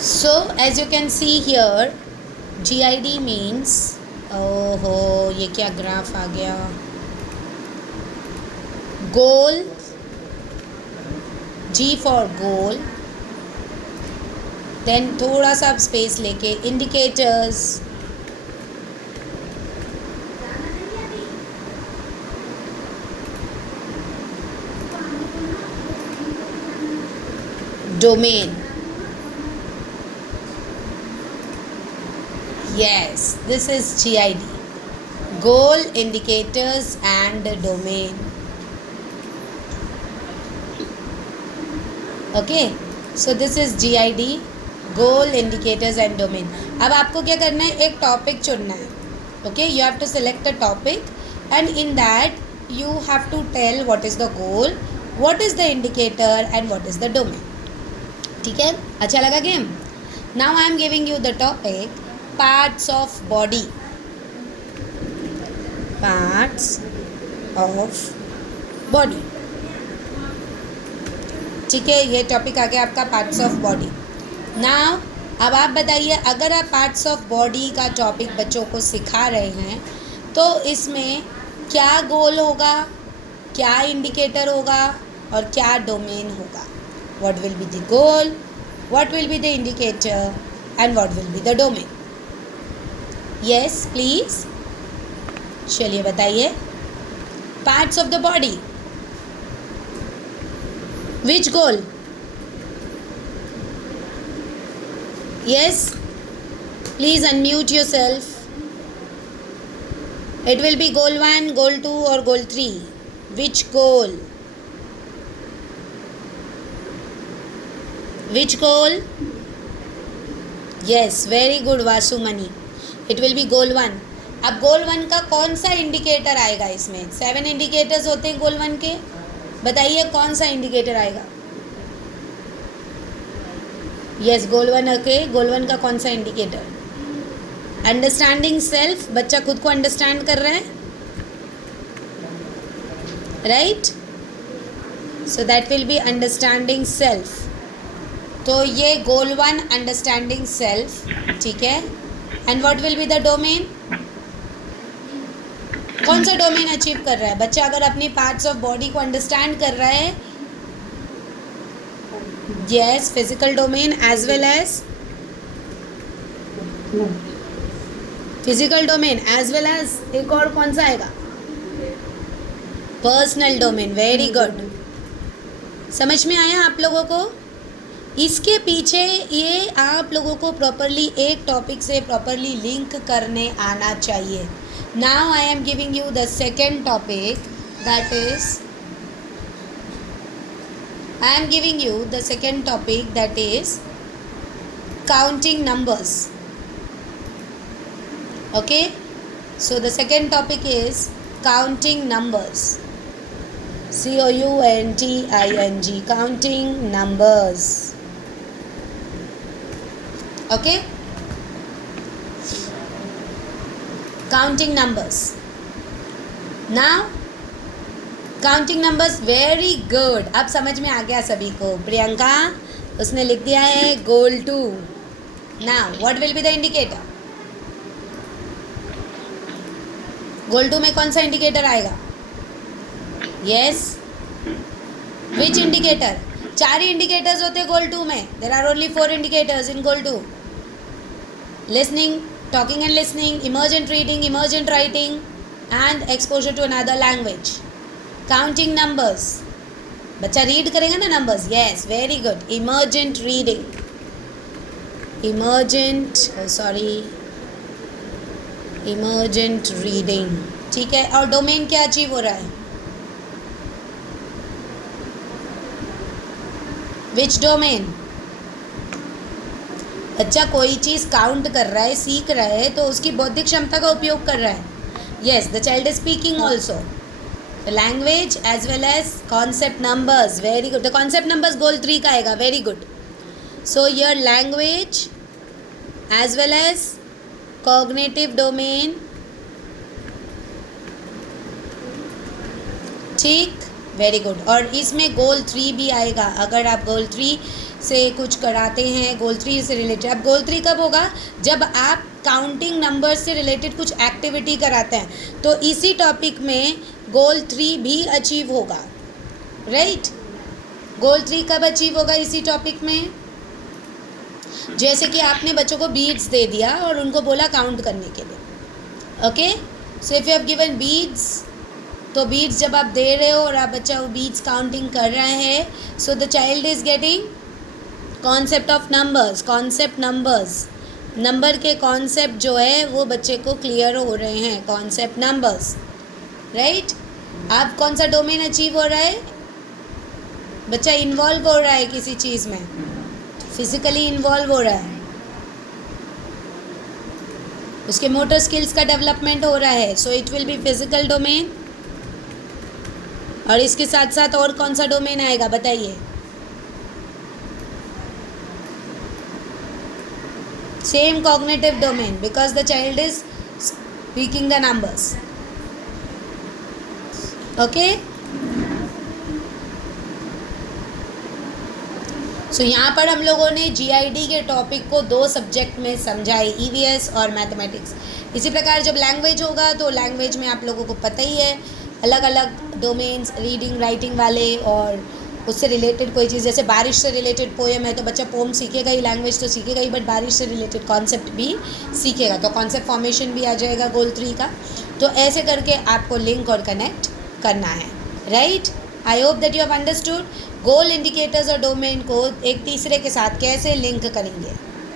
So as you can see here, GID means, ओहो ये क्या ग्राफ आ गया, गोल, G फॉर गोल, देन थोड़ा सा स्पेस लेके indicators, domain. Yes, this is GID. Goal, indicators and domain. Okay, so this is GID, goal, indicators and domain. अब आपको क्या करना है, एक टॉपिक चुनना है. Okay, you have to select a topic and in that you have to tell what is the goal, what is the indicator and what is the domain. ठीक है, अच्छा लगा game. Now I am giving you the topic parts of body. Parts of body. ठीक है, ये topic आ गया आपका parts of body. Now अब आप बताइए, अगर आप पार्ट्स ऑफ बॉडी का टॉपिक बच्चों को सिखा रहे हैं तो इसमें क्या गोल होगा, क्या इंडिकेटर होगा और क्या डोमेन होगा. What will be the goal, what will be the indicator and what will be the domain. Yes please, चलिए बताइए. Parts of the body, which goal. Yes please unmute yourself. It will be goal 1, goal 2 और goal 3. Which goal, which goal. Yes very good Vasumani, it will be goal 1. अब गोल 1 का कौन सा indicator आएगा इसमें. 7 indicators होते हैं गोल 1 के. बताइए कौन सा इंडिकेटर आएगा. यस गोल 1. ओके, गोल 1 का कौन सा इंडिकेटर. अंडरस्टैंडिंग सेल्फ, बच्चा खुद को अंडरस्टैंड कर रहा है, right. So that will be understanding self. तो ये गोल 1 अंडरस्टैंडिंग सेल्फ. ठीक है, and what will be the domain. कौन सा डोमेन अचीव कर रहा है बच्चा. अगर अपनी पार्ट्स ऑफ बॉडी को अंडरस्टैंड कर रहा है, yes physical domain as well as physical domain as well as एक और कौन सा आएगा, पर्सनल डोमेन. वेरी गुड, समझ में आया आप लोगों को. इसके पीछे ये आप लोगों को प्रॉपरली एक टॉपिक से प्रॉपरली लिंक करने आना चाहिए. Now I am giving you the second topic, that is I am giving you the second topic, that is counting numbers. Okay, so the second topic is counting numbers. COUNTING, counting numbers. Okay, counting numbers. Now counting numbers, very good. अब समझ में आ गया सभी को. प्रियंका उसने लिख दिया है goal 2. Now what will be the indicator. Goal 2 में कौन सा इंडिकेटर आएगा. Yes which indicator. 4 ही इंडिकेटर्स होते हैं गोल 2 में. There are only 4 indicators in goal 2. Listening, talking and listening, emergent reading, emergent writing and exposure to another language. Counting numbers, बच्चा read करेगा ना numbers. Yes very good. Emergent reading, emergent reading. ठीक है, और domain क्या achieve हो रहा है. विच डोमेन. बच्चा कोई चीज़ काउंट कर रहा है, सीख रहा है, तो उसकी बौद्धिक क्षमता का उपयोग कर रहा है. Yes the child is speaking also. The language as well as concept numbers. Very good. The concept numbers goal 3 का आएगा. Very good. So your language as well as cognitive domain. ठीक, वेरी गुड। और इसमें गोल 3 भी आएगा। अगर आप गोल 3 से कुछ कराते हैं, गोल 3 से रिलेटेड, अब गोल 3 कब होगा? जब आप काउंटिंग नंबर से रिलेटेड कुछ एक्टिविटी कराते हैं, तो इसी टॉपिक में गोल 3 भी अचीव होगा, राइट? गोल 3 कब अचीव होगा इसी टॉपिक में? जैसे कि आपने बच्चों को बीड्स दे दिया और उनको बोला काउंट करने के लिए, okay? So if you have given beads, तो बीड्स जब आप दे रहे हो और आप बच्चा वो बीड्स काउंटिंग कर रहे हैं, so the child is getting concept of numbers, concept numbers, number के कॉन्सेप्ट जो है वो बच्चे को क्लियर हो रहे हैं, कॉन्सेप्ट नंबर्स, राइट? आप कौन सा डोमेन अचीव हो रहा है? बच्चा इन्वॉल्व हो रहा है किसी चीज़ में, फिजिकली इन्वॉल्व हो रहा है, उसके मोटर स्किल्स का डेवलपमेंट हो रहा है, so it will B physical domain. और इसके साथ साथ और कौन सा डोमेन आएगा बताइए? Same cognitive domain, because the child is speaking the numbers, okay? So यहाँ पर हम लोगों ने GID के टॉपिक को 2 सब्जेक्ट में समझा है, EVS और मैथमेटिक्स। इसी प्रकार जब लैंग्वेज होगा तो लैंग्वेज में आप लोगों को पता ही है, अलग अलग डोमेन्स, रीडिंग राइटिंग वाले, और उससे रिलेटेड कोई चीज़, जैसे बारिश से रिलेटेड पोएम है तो बच्चा पोम सीखेगा ही, लैंग्वेज तो सीखेगा ही, बट बारिश से रिलेटेड कॉन्सेप्ट भी सीखेगा, तो कॉन्सेप्ट फॉर्मेशन भी आ जाएगा गोल 3 का। तो ऐसे करके आपको लिंक और कनेक्ट करना है, right? I hope that you have understood. Goal indicators और डोमेन को एक तीसरे के साथ कैसे लिंक करेंगे।